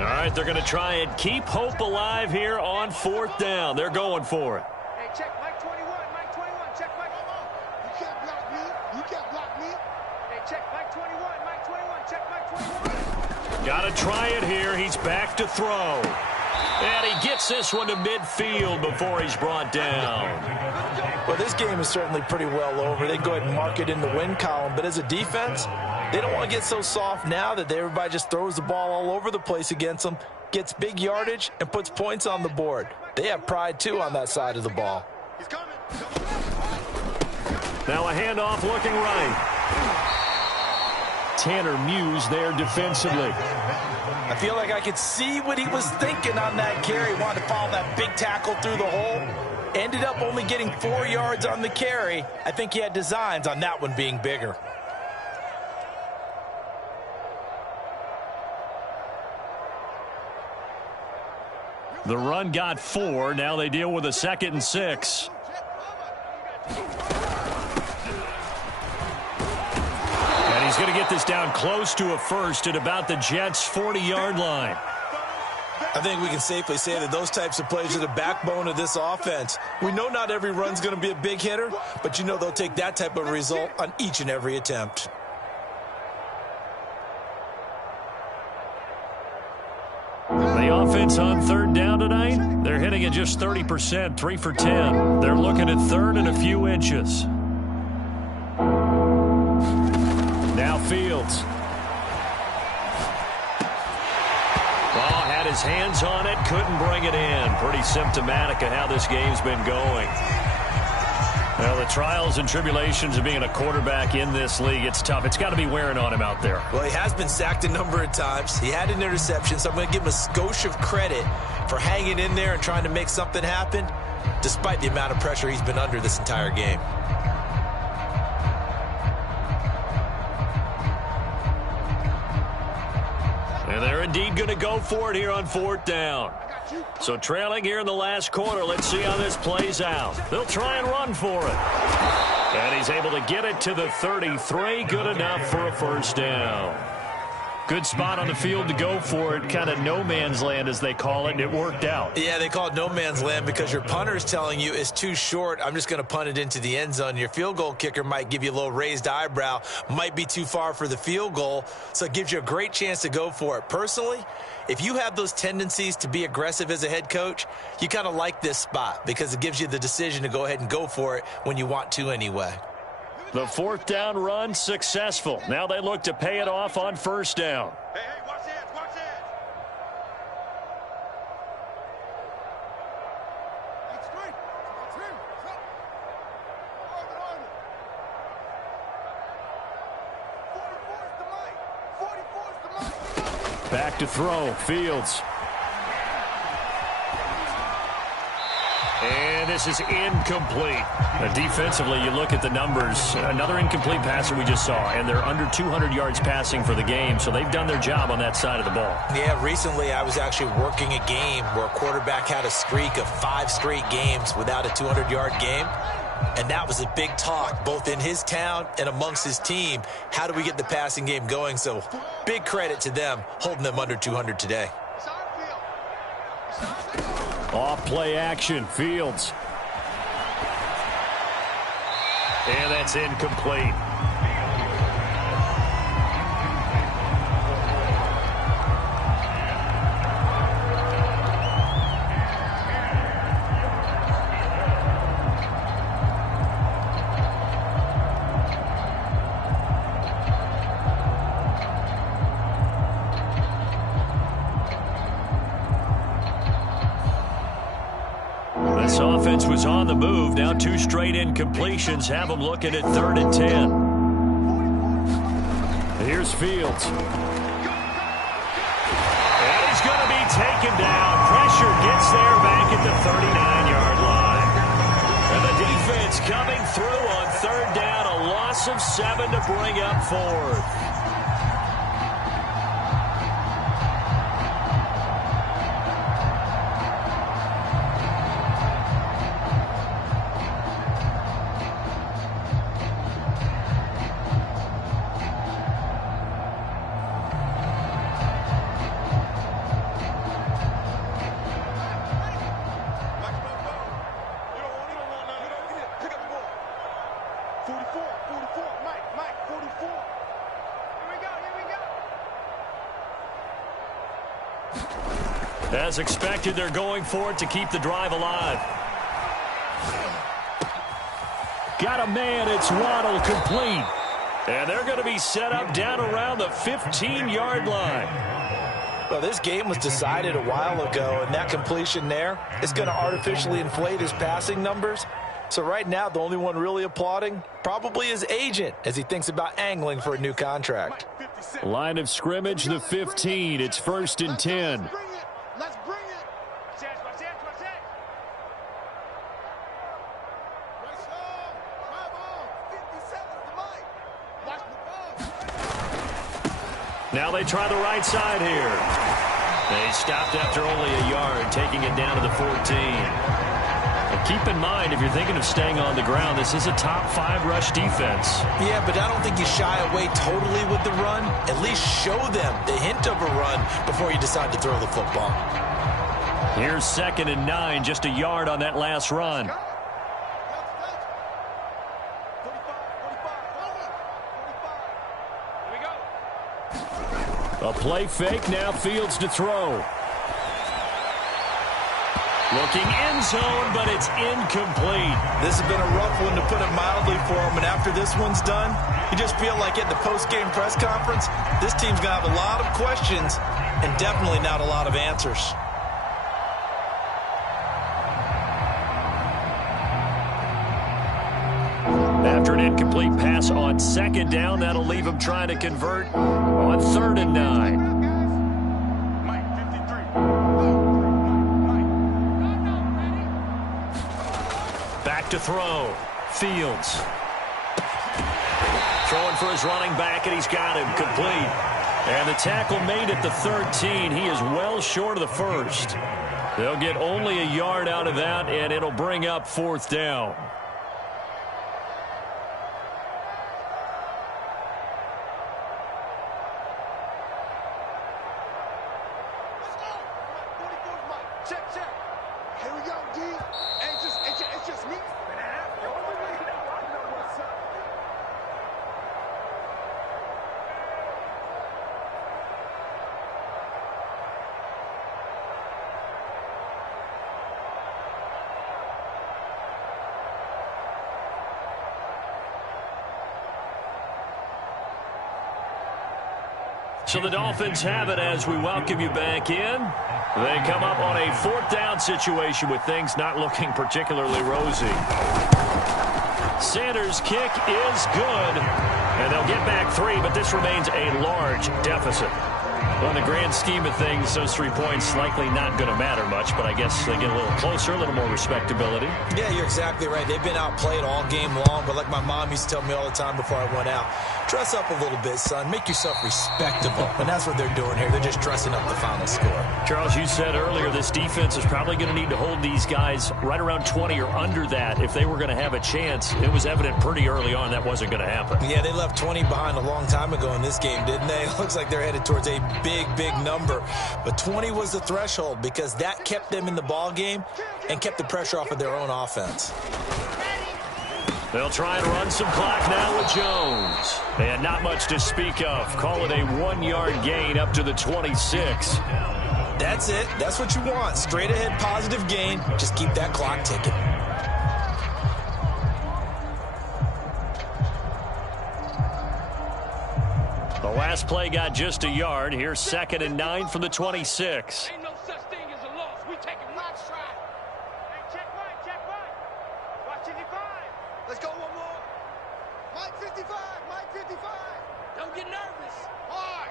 All right, they're going to try and keep hope alive here on 4th down. They're going for it. Hey, check Mike 21, Mike 21, check Mike. You can't block me. You can't block me. Hey, check Mike 21, Mike 21, check Mike 21. Got to try it here. He's back to throw. And he gets this one to midfield before he's brought down. Well, this game is certainly pretty well over. They go ahead and mark it in the win column. But as a defense, they don't want to get so soft now that everybody just throws the ball all over the place against them, gets big yardage, and puts points on the board. They have pride, too, on that side of the ball. He's coming. Now a handoff looking right. Tanner Muse there defensively. I feel like I could see what he was thinking on that carry. Wanted to follow that big tackle through the hole. Ended up only getting 4 yards on the carry. I think he had designs on that one being bigger. The run got 4. Now they deal with a 2nd and 6. And he's going to get this down close to a first at about the Jets' 40-yard line. I think we can safely say that those types of plays are the backbone of this offense. We know not every run's going to be a big hitter, but you know they'll take that type of result on each and every attempt. The offense on third down tonight, they're hitting at just 30%, 3 for 10. They're looking at third and a few inches. Now Fields. Ball had his hands on it, couldn't bring it in. Pretty symptomatic of how this game's been going. Well, the trials and tribulations of being a quarterback in this league, it's tough. It's got to be wearing on him out there. Well, he has been sacked a number of times. He had an interception, so I'm going to give him a skosh of credit for hanging in there and trying to make something happen, despite the amount of pressure he's been under this entire game. And they're indeed going to go for it here on fourth down. So trailing here in the last quarter, let's see how this plays out. They'll try and run for it. And he's able to get it to the 33. Good enough for a first down. Good spot on the field to go for it. Kind of no man's land, as they call it, and it worked out. Yeah, they call it no man's land because your punter is telling you it's too short. I'm just going to punt it into the end zone. Your field goal kicker might give you a little raised eyebrow. Might be too far for the field goal, so it gives you a great chance to go for it. Personally, if you have those tendencies to be aggressive as a head coach, you kind of like this spot because it gives you the decision to go ahead and go for it when you want to anyway. The fourth down run successful. Now they look to pay it off on first down. Hey, watch that, watch that. That's great. That's him. Arm. 44's the mic. 44's the mic. Back to throw. Fields. And this is incomplete. Defensively, you look at the numbers. Another incomplete passer we just saw, and they're under 200 yards passing for the game, so they've done their job on that side of the ball. Yeah, recently I was actually working a game where a quarterback had a streak of 5 straight games without a 200-yard game, and that was a big talk, both in his town and amongst his team. How do we get the passing game going? So big credit to them holding them under 200 today. Off play action, Fields. And that's incomplete. This offense was on the move. Now 2 straight incompletions have them looking at 3rd and 10. Here's Fields. And he's going to be taken down. Pressure gets there back at the 39-yard line. And the defense coming through on 3rd down. A loss of 7 to bring up 4th. As expected, they're going for it to keep the drive alive. Got a man, it's Waddle, complete. And they're going to be set up down around the 15-yard line. Well, this game was decided a while ago, and that completion there is going to artificially inflate his passing numbers. So right now, the only one really applauding probably his agent as he thinks about angling for a new contract. Line of scrimmage, the 15. It's 1st and 10. Let's bring it. Watch that. Now they try the right side here. They stopped after only a yard, taking it down to the 14. A keep in mind, if you're thinking of staying on the ground, this is a top 5 rush defense. Yeah, but I don't think you shy away totally with the run. At least show them the hint of a run before you decide to throw the football. Here's 2nd and 9, just a yard on that last run. A play fake, now Fields to throw. Looking end zone, but it's incomplete. This has been a rough one, to put it mildly, for him. And after this one's done, you just feel like at the post-game press conference, this team's going to have a lot of questions and definitely not a lot of answers. After an incomplete pass on 2nd down, that'll leave him trying to convert on 3rd and 9. To throw. Fields. Throwing for his running back, and he's got him complete. And the tackle made at the 13. He is well short of the first. They'll get only a yard out of that, and it'll bring up 4th down. So the Dolphins have it as we welcome you back in. They come up on a 4th down situation with things not looking particularly rosy. Sanders' kick is good, and they'll get back 3, but this remains a large deficit. On the grand scheme of things, those 3 points likely not going to matter much, but I guess they get a little closer, a little more respectability. Yeah, you're exactly right. They've been outplayed all game long, but like my mom used to tell me all the time before I went out, dress up a little bit, son. Make yourself respectable. And that's what they're doing here. They're just dressing up the final score. Charles, you said earlier this defense is probably going to need to hold these guys right around 20 or under that if they were going to have a chance. It was evident pretty early on that wasn't going to happen. Yeah, they left 20 behind a long time ago in this game, didn't they? It looks like they're headed towards a big number. But 20 was the threshold because that kept them in the ball game and kept the pressure off of their own offense. They'll try and run some clock now with Jones. And not much to speak of. Call it a 1-yard gain up to the 26. That's it. That's what you want. Straight ahead positive gain. Just keep that clock ticking. The last play got just a yard. Here's 2nd and 9 from the 26. Ain't no such thing as a loss. We take a long stride. Hey, check right. Watch 55. Let's go one more. Mike 55. Don't get nervous. Hard.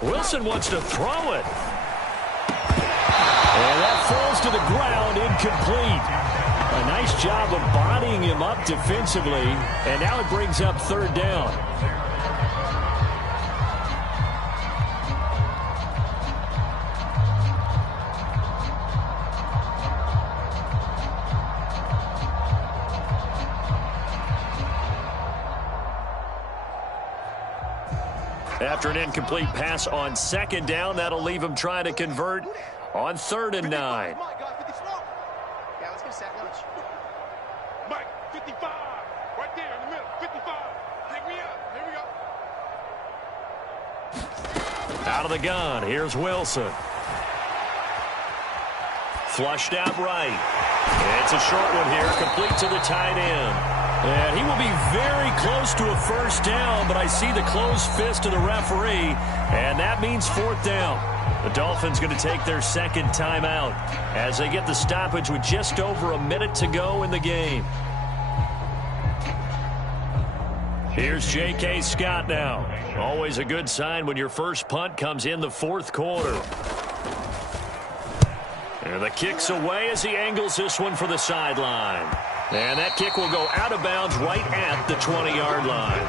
Wilson wants to throw it. And that falls to the ground, incomplete. A nice job of bodying him up defensively, and now it brings up 3rd down. After an incomplete pass on 2nd down, that'll leave him trying to convert on 3rd and 9. Mike 55. Right there in the middle. 55. Pick me up. Here we go. Out of the gun. Here's Wilson. Flushed out right. It's a short one here. Complete to the tight end. And he will be very close to a 1st down, but I see the closed fist of the referee, and that means 4th down. The Dolphins going to take their 2nd timeout as they get the stoppage with just over a minute to go in the game. Here's J.K. Scott now. Always a good sign when your first punt comes in the 4th quarter. And the kick's away as he angles this one for the sideline. And that kick will go out of bounds right at the 20-yard line.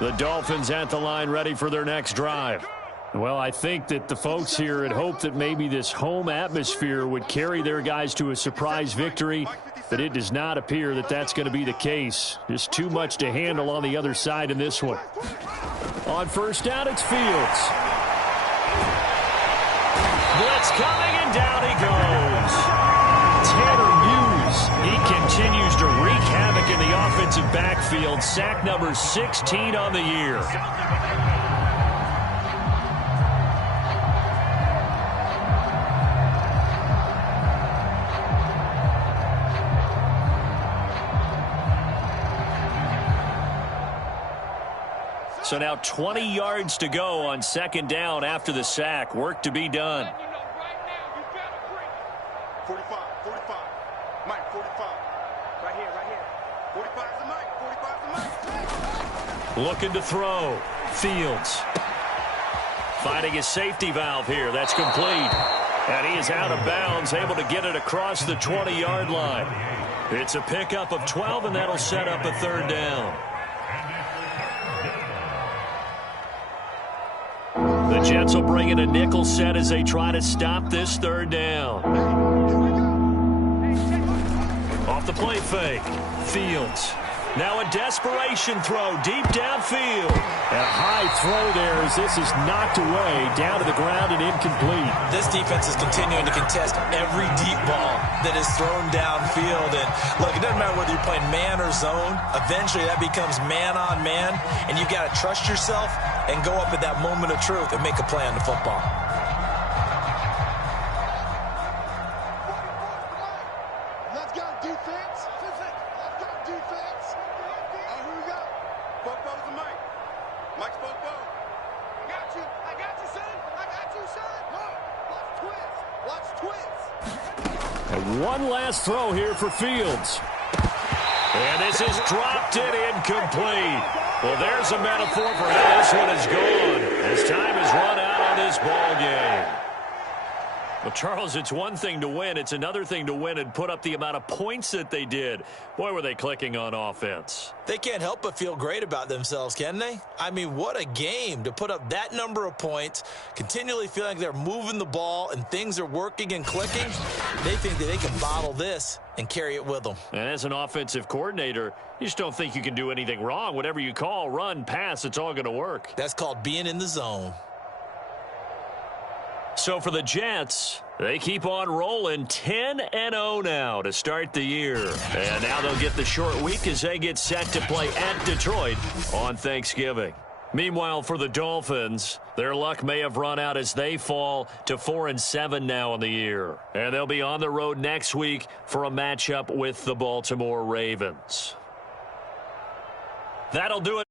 The Dolphins at the line ready for their next drive. Well, I think that the folks here had hoped that maybe this home atmosphere would carry their guys to a surprise victory, but it does not appear that that's going to be the case. Just too much to handle on the other side in this one. On first down, it's Fields. Blitz coming, and down he goes. Tanner Muse, he continues to wreak havoc in the offensive backfield. Sack number 16 on the year. So now 20 yards to go on second down after the sack. Work to be done. 45, 45. Mike, 45. Right here, right here. 45 is the Mike, 45 is the Mike. Looking to throw. Fields. Finding his safety valve here. That's complete. And he is out of bounds, able to get it across the 20-yard line. It's a pickup of 12, and that'll set up a third down. The Jets will bring in a nickel set as they try to stop this third down. Off the play fake. Fields. Now a desperation throw deep downfield. A high throw there as this is knocked away down to the ground and incomplete. This defense is continuing to contest every deep ball that is thrown downfield. And look, it doesn't matter whether you're playing man or zone. Eventually that becomes man on man. And you've got to trust yourself and go up at that moment of truth and make a play on the football. Let's go, defense. Let's go, defense. Who we got? Bobo's the Mike. Mike's Bobo. I got you, son. I got you, son. Look, watch twist. And one last throw here for Fields. And this is dropped it incomplete. Well, there's a metaphor for how this one is gone. As time has run out on this ball game. Well, Charles, it's one thing to win. It's another thing to win and put up the amount of points that they did. Boy, were they clicking on offense. They can't help but feel great about themselves, can they? I mean, what a game to put up that number of points, continually feeling like they're moving the ball and things are working and clicking. They think that they can bottle this and carry it with them. And as an offensive coordinator, you just don't think you can do anything wrong. Whatever you call, run, pass, it's all going to work. That's called being in the zone. So for the Jets, they keep on rolling 10-0 now to start the year. And now they'll get the short week as they get set to play at Detroit on Thanksgiving. Meanwhile, for the Dolphins, their luck may have run out as they fall to 4-7 now on the year. And they'll be on the road next week for a matchup with the Baltimore Ravens. That'll do it.